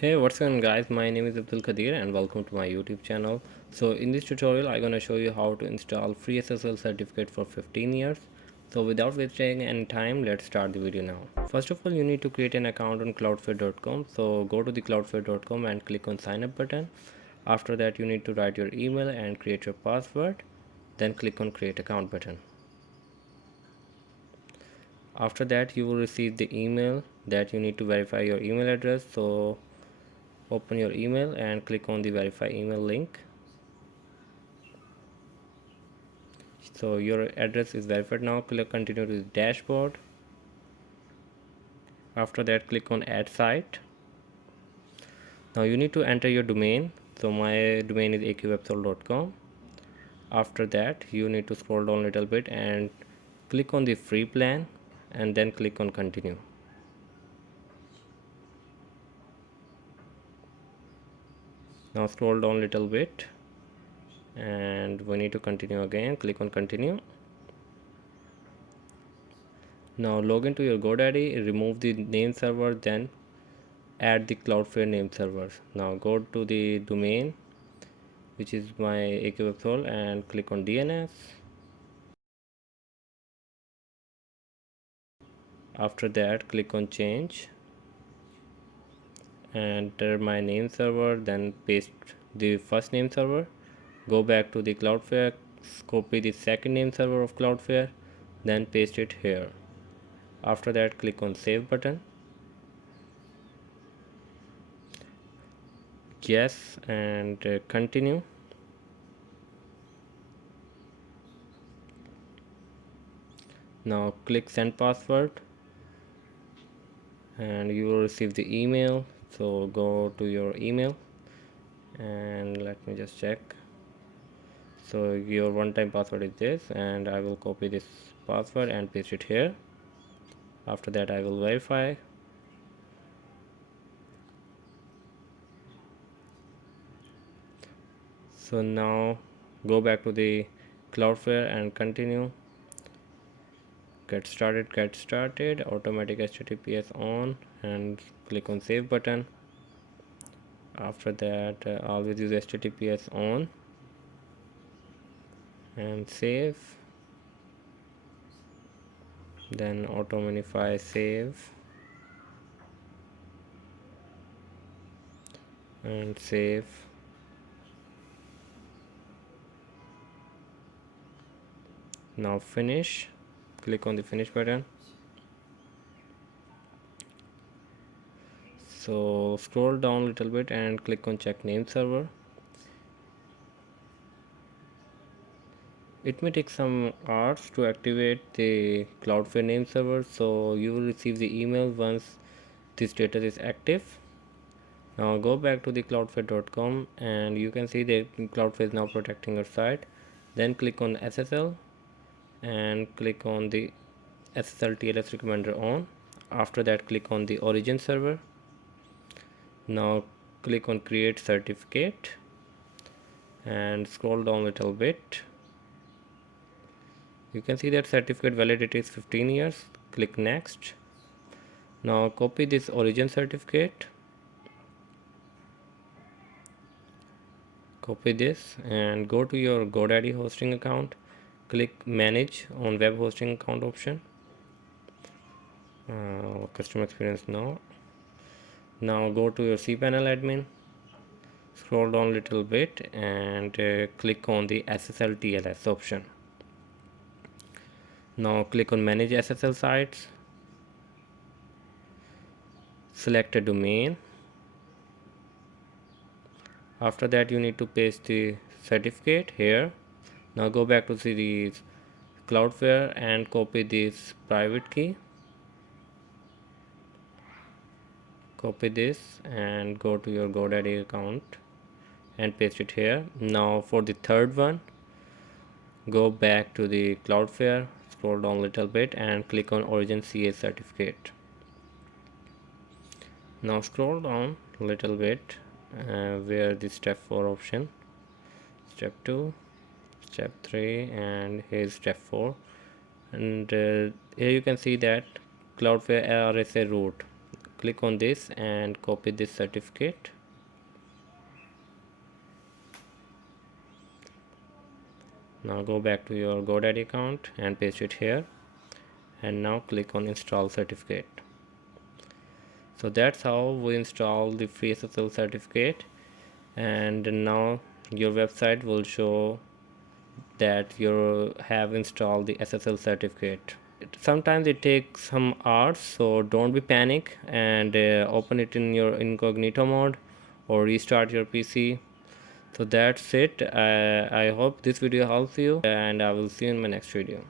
Hey, what's going on guys? My name is 𝘀𝗀𝗀𝗀 and welcome to my YouTube channel. So in this tutorial I'm going to show you how to install free SSL certificate for 15 years. So without wasting any time, let's start the video now. First of all, you need to create an account on cloudflare.com. So go to the cloudflare.com and click on sign up button. After that, you need to write your email and create your password. Then click on create account button. After that, you will receive the email that you need to verify your email address. So open your email and click on the verify email link. So your address is verified now. Click continue to the dashboard. After that, click on add site. Now you need to enter your domain. So my domain is 𝘀𝗵𝗺𝗀𝗀𝗀𝗀𝗀. After that, you need to scroll down a little bit and click on the free plan and then click on continue. Now scroll down a little bit and we need to continue again. Click on continue. Now log into your Godaddy, remove the name server, then add the CloudFlare name servers. Now go to the domain, which is my 𝘀𝗵𝗺𝗀𝗀, and click on DNS. After that, click on change, enter my name server, then paste the first name server. Go back to the CloudFlare, copy the second name server of CloudFlare, then paste it here. After that, click on save button. Yes, and continue. Now click send password and you will receive the email. So go to your email and let me just check. So your one-time password is this, and I will copy this password and paste it here. After that, I will verify. So now go back to the CloudFlare and continue. Get started, automatic HTTPS on, and click on save button. After that, always use HTTPS on and save. Then auto minify save and save. Now finish. Click on the finish button. So scroll down a little bit and click on check name server. It may take some hours to activate the CloudFlare name server, so you will receive the email once this status is active. Now go back to the cloudflare.com and you can see that CloudFlare is now protecting your site. Then click on SSL and click on the SSL TLS recommender on. After that, click on the origin server. Now click on create certificate and scroll down a little bit. You can see that certificate validity is 15 years. Click next. Now copy this origin certificate, copy this and go to your Godaddy hosting account. Click manage on web hosting account option. Customer experience no. Now go to your cPanel admin, scroll down a little bit and click on the SSL TLS option. Now click on manage SSL sites, select a domain. After that, you need to paste the certificate here. Now go back to the CloudFlare and copy this private key. Copy this and go to your Godaddy account and paste it here. Now for the third one, go back to the CloudFlare, scroll down a little bit and click on origin CA certificate. Now scroll down a little bit where the step 4 option, step 2, step 3, and here's step 4, and here you can see that CloudFlare RSA root. click on this and copy this certificate. Now go back to your Godaddy account and paste it here, and now click on install certificate. So that's how we install the free SSL certificate, and now your website will show that you have installed the SSL certificate. Sometimes it takes some hours, so don't be panic, and open it in your incognito mode or restart your PC. So that's it. I hope this video helps you, and I will see you in my next video.